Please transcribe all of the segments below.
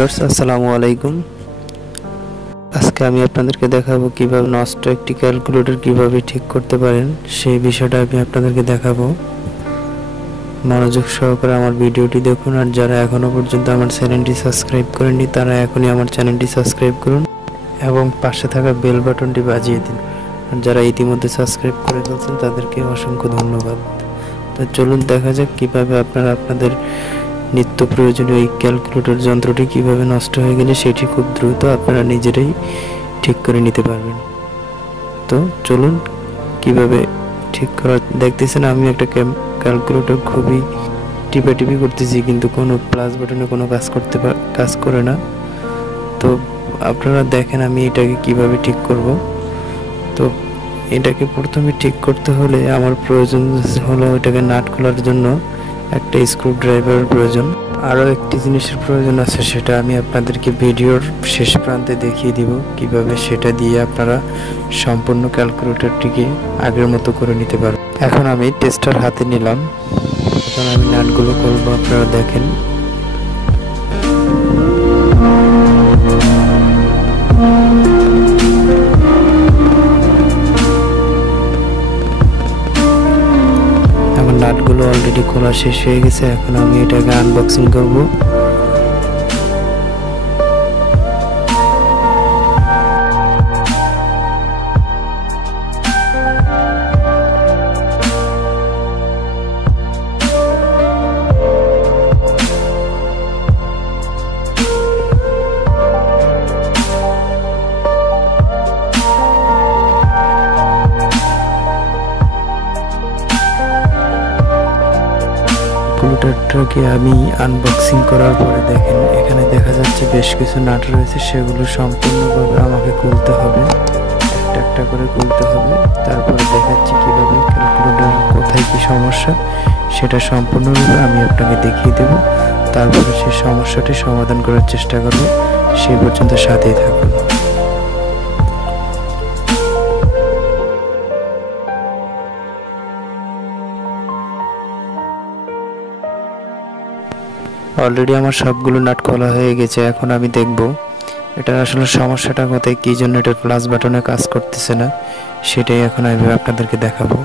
Viewers আসসালামু আলাইকুম। আজকে আমি আপনাদেরকে দেখাবো কিভাবে নষ্ট একটি ক্যালকুলেটর কিভাবে ঠিক করতে পারেন সেই বিষয়টা আমি আপনাদেরকে দেখাবো। মনোযোগ সহকারে আমার ভিডিওটি দেখুন, আর যারা এখনো পর্যন্ত আমার চ্যানেলটি সাবস্ক্রাইব করেননি তারা এখনই আমার চ্যানেলটি সাবস্ক্রাইব করুন এবং পাশে থাকা বেল বাটনটি বাজিয়ে দিন। আর যারা ইতিমধ্যে সাবস্ক্রাইব করে ফেলছেন তাদেরকে অসংখ্য ধন্যবাদ। তো চলুন দেখা যাক কিভাবে আপনারা আপনাদের নিত্য প্রয়োজনীয় এই ক্যালকুলেটর যন্ত্রটি কিভাবে নষ্ট হয়ে গেলে সেটি খুব দ্রুত আপনারা নিজেরাই ঠিক করে নিতে পারবেন। তো চলুন কিভাবে ঠিক করা। দেখতেছেন আমি একটা ক্যালকুলেটর খুবই টিপাটিপি করতেছি, কিন্তু কোনো প্লাস বাটনে কোনো কাজ করে না। তো আপনারা দেখেন আমি এটাকে কিভাবে ঠিক করব। তো এটাকে প্রথমে ঠিক করতে হলে আমার প্রয়োজন হলো এটাকে নাট খোলার জন্য একটা স্ক্রু ড্রাইভারের প্রয়োজন। আরও একটি জিনিসের প্রয়োজন আছে, সেটা আমি আপনাদেরকে ভিডিওর শেষ প্রান্তে দেখিয়ে দিব কিভাবে সেটা দিয়ে আপনারা সম্পূর্ণ ক্যালকুলেটরটিকে আগের মতো করে নিতে পারবেন। এখন আমি টেস্টার হাতে নিলাম, এখন আমি নাটগুলো করব। আপনারা দেখেন নাটগুলো অলরেডি খোলা শেষ হয়ে গেছে। এখন আমি এটাকে আনবক্সিং করব। ক্যালকুলেটরটাকে আমি আনবক্সিং করার পরে দেখেন এখানে দেখা যাচ্ছে বেশ কিছু নাট রয়েছে, সেগুলো সম্পূর্ণভাবে আমাকে খুলতে হবে, একটা একটা করে খুলতে হবে। তারপরে দেখাচ্ছি কিভাবে ক্যালকুলেটর কোথায় কি সমস্যা সেটা সম্পূর্ণরূপে আমি আপনাকে দেখিয়ে দেব। তারপরে সেই সমস্যাটি সমাধান করার চেষ্টা করব। সেই পর্যন্ত সাথেই থাকুন। অলরেডি আমার সবগুলো নাট খোলা হয়ে গেছে। এখন আমি দেখব এটার আসলে সমস্যাটা কোথায়, কী জন্য এটার প্লাস বাটনে কাজ করতেছে না, সেটাই এখন আমি আপনাদেরকে দেখাবো।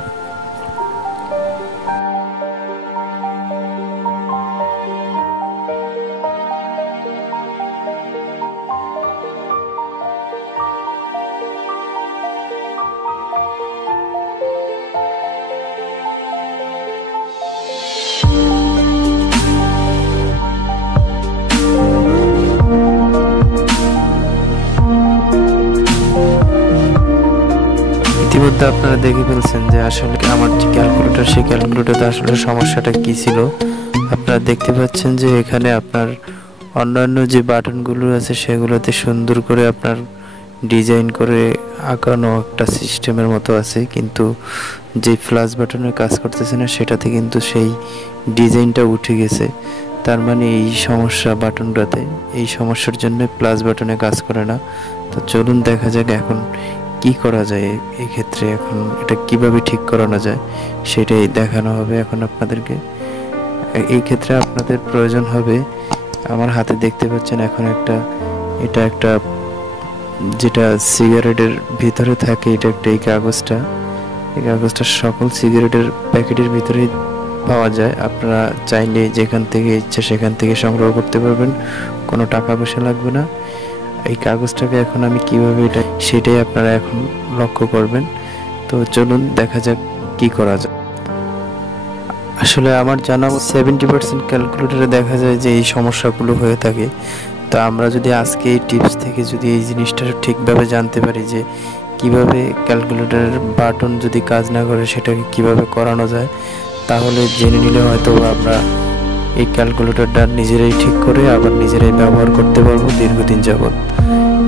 ইতিমধ্যে আপনারা দেখে ফেলছেন যে আসলে আমার যে ক্যালকুলেটর সেই ক্যালকুলেটরে আসলে সমস্যাটা কি ছিল। আপনারা দেখতে পাচ্ছেন যে এখানে আপনার অন্যান্য যে বাটনগুলো আছে সেগুলোতে সুন্দর করে আপনার ডিজাইন করে আঁকানো একটা সিস্টেমের মতো আছে, কিন্তু যে প্লাস বাটনে কাজ করতেছে না সেটাতে কিন্তু সেই ডিজাইনটা উঠে গেছে। তার মানে এই সমস্যা বাটনটাতে, এই সমস্যার জন্য প্লাস বাটনে কাজ করে না। তো চলুন দেখা যাক এখন কি করা যায় এই ক্ষেত্রে, এখন এটা কিভাবে ঠিক করানো যায় সেটাই দেখানো হবে এখন আপনাদেরকে। এই ক্ষেত্রে আপনাদের প্রয়োজন হবে, আমার হাতে দেখতে পাচ্ছেন এখন এটা একটা যেটা সিগারেটের ভিতরে থাকে, এটা একটা এই কাগজটা সকল সিগারেটের প্যাকেটের ভিতরেই পাওয়া যায়। আপনারা চাইলে যেখান থেকে ইচ্ছা সেখান থেকে সংগ্রহ করতে পারবেন, কোনো টাকা পয়সা লাগবে না। এই কাগজটাকে এখন আমি কিভাবে এটা সেটাই আপনারা এখন লক্ষ্য করবেন। তো চলুন দেখা যাক কি করা যায়। আসলে আমার জানা 70% ক্যালকুলেটরে দেখা যায় যে এই সমস্যাগুলো হয়ে থাকে। তো আমরা যদি আজকে এই টিপস থেকে যদি এই জিনিসটা ঠিকভাবে জানতে পারি যে কিভাবে ক্যালকুলেটরের বাটন যদি কাজ না করে সেটাকে কিভাবে করানো যায়, তাহলে জেনে নিলে হয়তো আমরা এই ক্যালকুলেটরটা নিজেরাই ঠিক করে আবার নিজেরাই ব্যবহার করতে পারবো দীর্ঘদিন যাবত।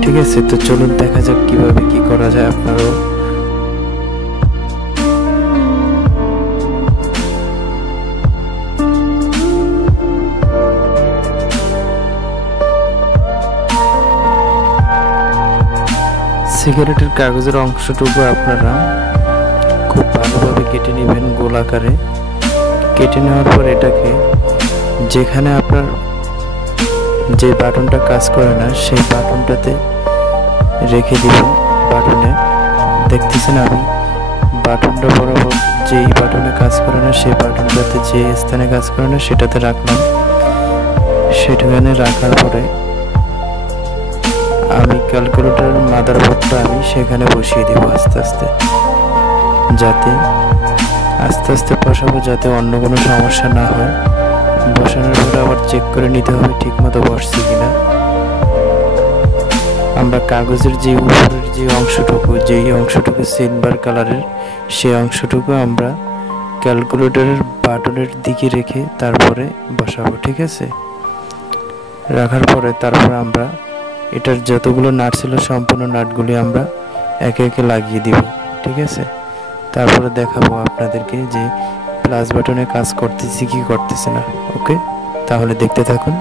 ঠিক আছে, তো চলুন দেখা যাক কিভাবে কি করা যায়। আপনারাও সিগারেটের কাগজের অংশটুকু আপনারা খুব ভালোভাবে কেটে নেবেন গোল আকারে। কেটে নেওয়ার পর এটাকে যেখানে আপনার যে বাটনটা কাজ করে না সেই বাটনটাতে রেখে দিবেন। বাটনে দেখতেছেন আমি বাটনটা বরাবর যেই বাটনে কাজ করে না সেই বাটনটাতে যে স্থানে কাজ করে না সেটাতে রাখলাম। সেখানে রাখার পরে আমি ক্যালকুলেটরের মাদারবোর্ডটা আমি সেখানে বসিয়ে দিব আস্তে আস্তে, যাতে আস্তে আস্তে বসাবো যাতে অন্য কোনো সমস্যা না হয়। বসানোর পরে আবার চেক করে নিতে হবে ঠিকমতো বসছে কিনা। আমরা কাগজের যে উপরের যে অংশটুকু সিলভার কালারের সেই অংশটুকু আমরা ক্যালকুলেটরের বাটনের দিকে রেখে তারপরে বসাবো, ঠিক আছে। রাখার পরে তারপর আমরা এটার যতগুলো নাট ছিল সম্পূর্ণ নাটগুলি আমরা একে একে লাগিয়ে দিব, ঠিক আছে। তারপরে দেখাবো আপনাদেরকে যে প্লাস বাটনে কাজ করতেছি কি করতেছে না। ওকে, তাহলে দেখতে থাকুন।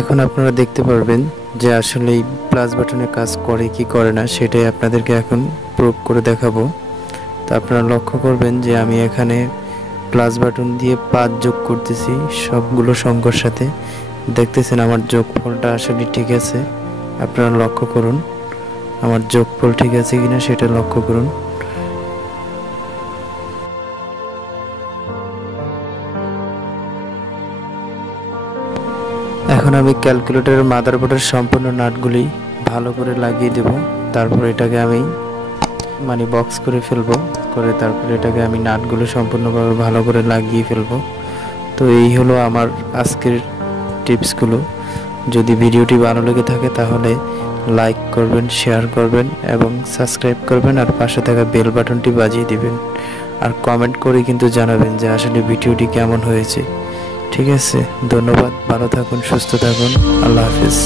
এখন আপনারা দেখতে পারবেন যে আসলে এই প্লাস বাটনে কাজ করে কি করে না, সেটাই আপনাদেরকে এখন প্রুভ করে দেখাবো। তো আপনারা লক্ষ্য করবেন যে আমি এখানে প্লাস বাটন দিয়ে 5 যোগ করতেছি সবগুলো সংখ্যার সাথে। দেখতেছেন আমার যোগফলটা আসলে ঠিক আছে। আপনারা লক্ষ্য করুন আমার যোগফল ঠিক আছে কিনা সেটা লক্ষ্য করুন। এখন আমি ক্যালকুলেটরের মাদারবোর্ডের সম্পূর্ণ নাটগুলি ভালো করে লাগিয়ে দেব। তারপর এটাকে আমি বক্স করে ফেলবো, করে তারপর এটাকে আমি নাটগুলো সম্পূর্ণভাবে ভালো করে লাগিয়ে ফেলবো। তো এই হলো আমার আজকের টিপসগুলো। যদি ভিডিওটি ভালো লেগে থাকে তাহলে লাইক করবেন, শেয়ার করবেন এবং সাবস্ক্রাইব করবেন, আর পাশে থাকা বেল বাটনটি বাজিয়ে দিবেন। আর কমেন্ট করে কিন্তু জানাবেন যে আসলে ভিডিওটি কেমন হয়েছে, ঠিক আছে। ধন্যবাদ, ভালো থাকুন, সুস্থ থাকুন, আল্লাহ হাফেজ।